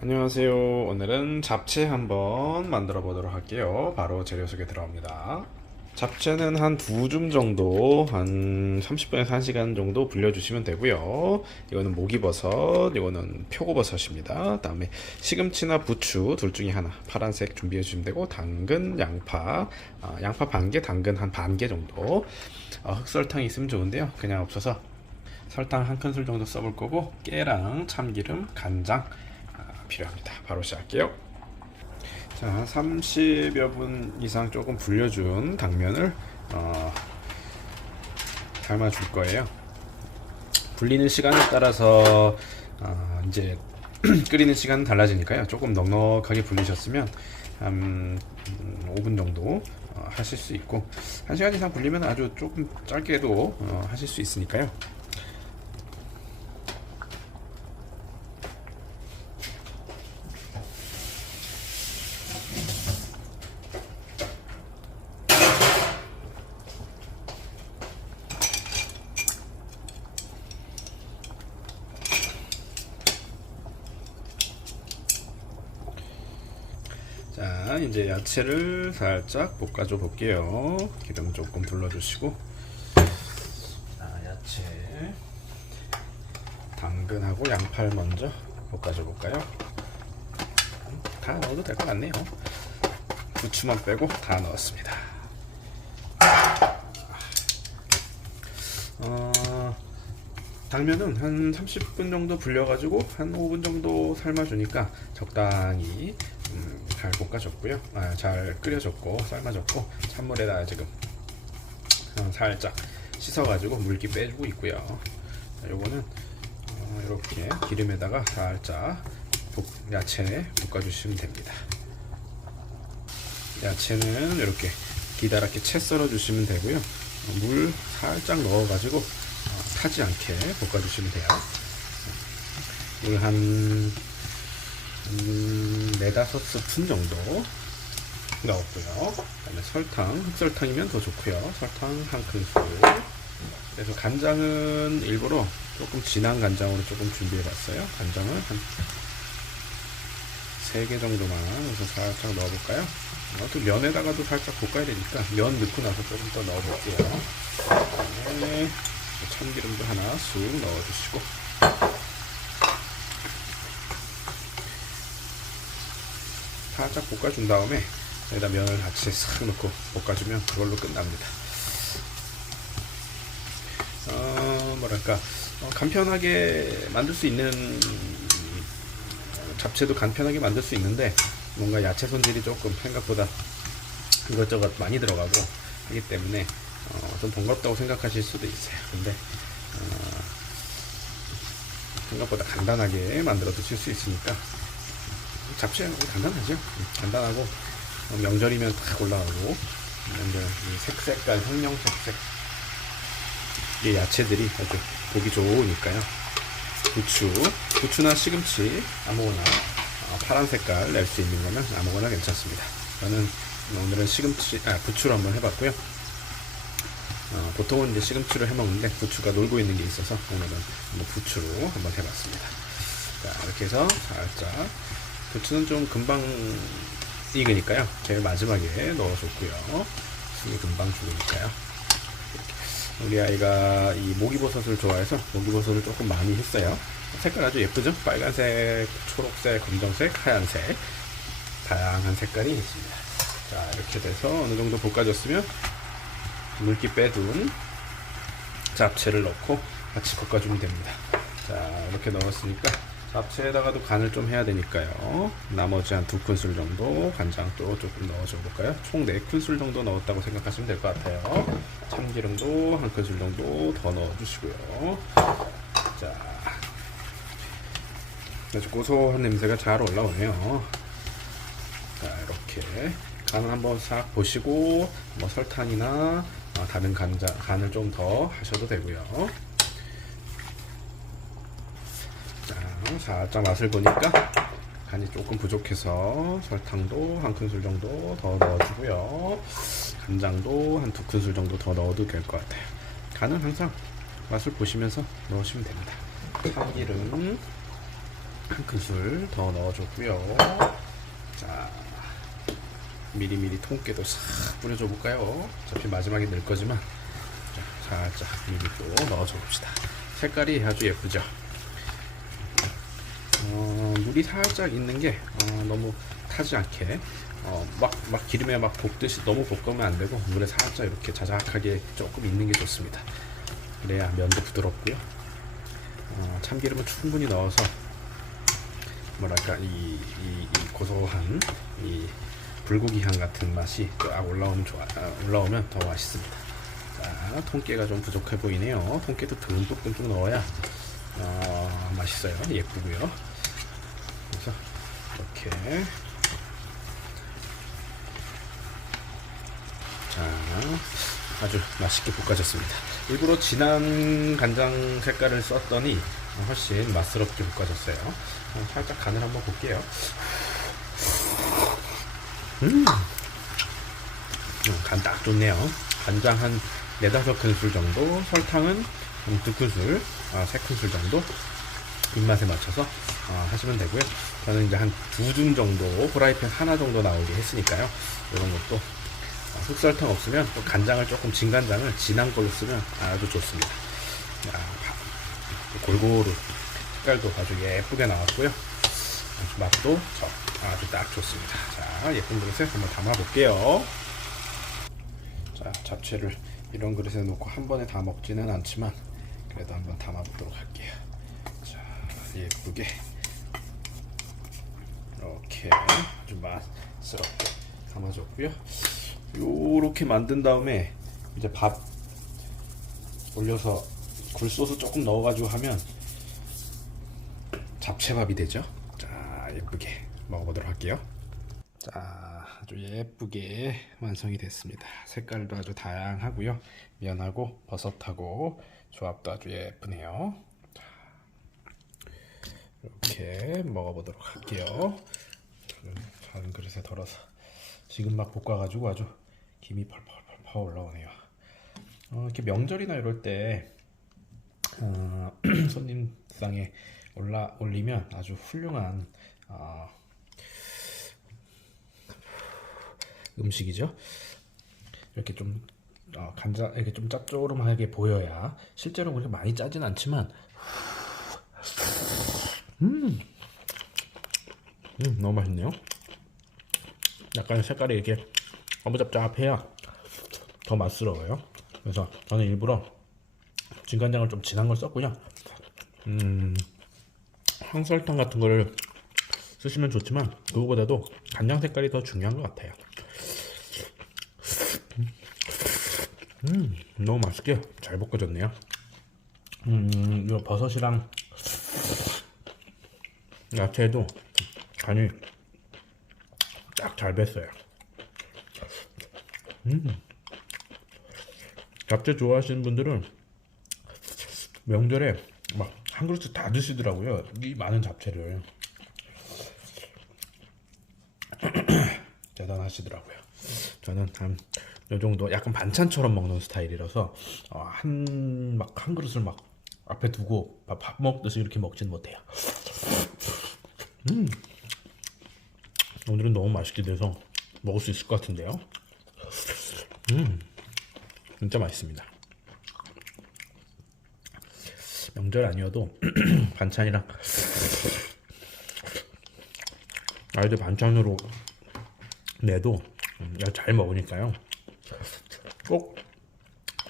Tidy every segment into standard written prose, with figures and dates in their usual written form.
안녕하세요. 오늘은 잡채 한번 만들어 보도록 할게요. 바로 재료 소개 들어갑니다. 잡채는 한 2줌 정도, 한 30분에서 1시간 정도 불려주시면 되고요. 이거는 목이버섯, 이거는 표고버섯입니다. 다음에 시금치나 부추 둘 중에 하나, 파란색 준비해 주시면 되고, 당근, 양파, 양파 반 개, 당근 한 반 개 정도. 흑설탕이 있으면 좋은데요. 그냥 없어서 설탕 한 큰술 정도 써볼 거고, 깨랑 참기름, 간장 필요합니다. 바로 시작할게요. 자, 30여 분 이상 조금 불려준 당면을 삶아줄 거예요. 불리는 시간에 따라서 이제 끓이는 시간은 달라지니까요. 조금 넉넉하게 불리셨으면 한 5분 정도 하실 수 있고, 1시간 이상 불리면 아주 조금 짧게도 하실 수 있으니까요. 자, 이제 야채를 살짝 볶아줘 볼게요. 기름 조금 둘러주시고, 자, 야채 당근하고 양파를 먼저 볶아줘 볼까요? 다 넣어도 될 것 같네요. 부추만 빼고 다 넣었습니다. 당면은 한 30분 정도 불려가지고 한 5분 정도 삶아주니까 적당히 잘 볶아줬고요. 잘 끓여줬고 삶아줬고, 찬물에다 지금 살짝 씻어가지고 물기 빼주고 있고요. 요거는 이렇게 기름에다가 살짝 야채 볶아주시면 됩니다. 야채는 이렇게 기다랗게 채 썰어주시면 되고요. 물 살짝 넣어가지고 타지 않게 볶아주시면 돼요. 물 한 4-5스푼 정도 넣었고요. 그다음에 설탕, 흑설탕이면 더 좋고요. 설탕 한 큰술. 그래서 간장은 일부러 조금 진한 간장으로 조금 준비해봤어요. 간장을 한 3개 정도만 해서 살짝 넣어볼까요? 또 면에다가도 살짝 볶아야 되니까 면 넣고 나서 조금 더 넣어볼게요. 그다음에 참기름도 하나 쑥 넣어주시고, 살짝 볶아준 다음에 여기다 면을 같이 싹 넣고 볶아주면 그걸로 끝납니다. 뭐랄까, 간편하게 만들 수 있는, 잡채도 간편하게 만들 수 있는데 뭔가 야채 손질이 조금 생각보다 이것저것 많이 들어가고 하기 때문에 좀 번거롭다고 생각하실 수도 있어요. 근데 생각보다 간단하게 만들어 드실 수 있으니까. 잡채 간단하죠. 간단하고 명절이면 딱 올라가고, 명절 색깔 형형색색 이 야채들이 이렇게 보기 좋으니까요. 부추나 시금치 아무거나 파란 색깔 낼 수 있는 거면 아무거나 괜찮습니다. 저는 오늘은 부추로 한번 해봤고요. 보통은 이제 시금치로 해먹는데 부추가 놀고 있는 게 있어서 오늘은 부추로 한번 해봤습니다. 자, 이렇게 해서 살짝, 부추는 좀 금방 익으니까요. 제일 마지막에 넣어줬고요. 숨이 금방 죽으니까요. 우리 아이가 이 목이버섯을 좋아해서 목이버섯을 조금 많이 했어요. 색깔 아주 예쁘죠? 빨간색, 초록색, 검정색, 하얀색, 다양한 색깔이 있습니다. 자, 이렇게 돼서 어느 정도 볶아졌으면 물기 빼둔 잡채를 넣고 같이 볶아주면 됩니다. 자, 이렇게 넣었으니까 잡채에다가도 간을 좀 해야 되니까요. 나머지 한 2큰술 정도 간장도 조금 넣어줘 볼까요? 총 4큰술 정도 넣었다고 생각하시면 될 것 같아요. 참기름도 1큰술 정도 더 넣어주시고요. 자, 아주 고소한 냄새가 잘 올라오네요. 자, 이렇게 간을 한번 싹 보시고 뭐 설탕이나 다른 간을 좀 더 하셔도 되고요. 살짝 맛을 보니까 간이 조금 부족해서 설탕도 1큰술 정도 더 넣어주고요. 간장도 한 2큰술 정도 더 넣어도 될 것 같아요. 간은 항상 맛을 보시면서 넣으시면 됩니다. 참기름 한 큰술 더 넣어줬고요. 자, 미리미리 통깨도 싹 뿌려줘 볼까요? 어차피 마지막에 넣을 거지만 살짝 미리 또 넣어줘 봅시다. 색깔이 아주 예쁘죠? 물이 살짝 있는 게 너무 타지 않게 막 기름에 막 볶듯이 너무 볶으면 안 되고 물에 살짝 이렇게 자작하게 조금 있는 게 좋습니다. 그래야 면도 부드럽고요. 참기름은 충분히 넣어서 뭐랄까 이 고소한 이 불고기 향 같은 맛이 쫙 올라오면 더 맛있습니다. 자, 통깨가 좀 부족해 보이네요. 통깨도 듬뿍 넣어야 맛있어요. 예쁘고요. 그래서 이렇게 자, 아주 맛있게 볶아졌습니다. 일부러 진한 간장 색깔을 썼더니 훨씬 맛스럽게 볶아졌어요. 살짝 간을 한번 볼게요. 간 딱 좋네요. 간장 한 4-5큰술 정도, 설탕은 2큰술, 3큰술 정도 입맛에 맞춰서 하시면 되고요. 저는 이제 한 2줌 정도, 프라이팬 하나 정도 나오게 했으니까요. 이런 것도 흑설탕 없으면 또 간장을 조금 진간장을 진한 걸로 쓰면 아주 좋습니다. 골고루 색깔도 아주 예쁘게 나왔고요. 맛도 아주 딱 좋습니다. 자, 예쁜 그릇에 한번 담아 볼게요. 자, 잡채를 이런 그릇에 놓고 한 번에 다 먹지는 않지만 그래도 한번 담아 보도록 할게요. 자, 예쁘게 이렇게 아주 맛스럽게 담아줬고요. 요렇게 만든 다음에 이제 밥 올려서 굴소스 조금 넣어가지고 하면 잡채밥이 되죠. 자, 예쁘게 먹어보도록 할게요. 자, 아주 예쁘게 완성이 됐습니다. 색깔도 아주 다양하고요. 면하고 버섯하고 조합도 아주 예쁘네요. 자, 이렇게 먹어보도록 할게요. 작은 그릇에 덜어서 지금 막 볶아가지고 아주 김이 펄펄펄 올라오네요. 이렇게 명절이나 이럴 때 손님상에 올리면 아주 훌륭한 음식이죠. 이렇게 좀 이렇게 좀 짭조름하게 보여야 실제로 그렇게 많이 짜진 않지만 너무 맛있네요. 약간 색깔이 이렇게 어무잡잡해야 더 맛스러워요. 그래서 저는 일부러 진간장을 좀 진한 걸 썼고요. 황설탕 같은 거를 쓰시면 좋지만 그거보다도 간장 색깔이 더 중요한 것 같아요. 너무 맛있게 잘 볶아졌네요. 이 버섯이랑 야채도 간이 딱 잘 뱄어요. 잡채 좋아하시는 분들은 명절에 막 한 그릇 다 드시더라고요. 이 많은 잡채를. 대단하시더라고요. 저는 한 요 정도 약간 반찬처럼 먹는 스타일이라서 한 그릇을 막 앞에 두고 밥 먹듯이 이렇게 먹지는 못해요. 오늘은 너무 맛있게 돼서 먹을 수 있을 것 같은데요. 진짜 맛있습니다. 명절 아니어도 반찬이랑 아이들 반찬으로 내도 잘 먹으니까요. 꼭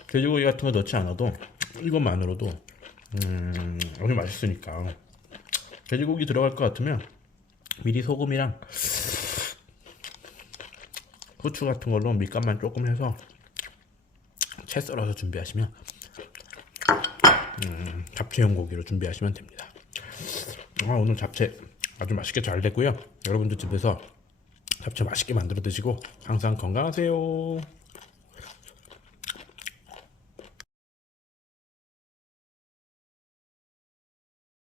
돼지고기 같은 거 넣지 않아도 이것만으로도 아주 맛있으니까. 돼지고기 들어갈 것 같으면 미리 소금이랑 후추 같은 걸로 밑간만 조금 해서 채 썰어서 준비하시면 잡채용 고기로 준비하시면 됩니다. 오늘 잡채 아주 맛있게 잘 됐고요. 여러분들 집에서 잡채 맛있게 만들어 드시고 항상 건강하세요.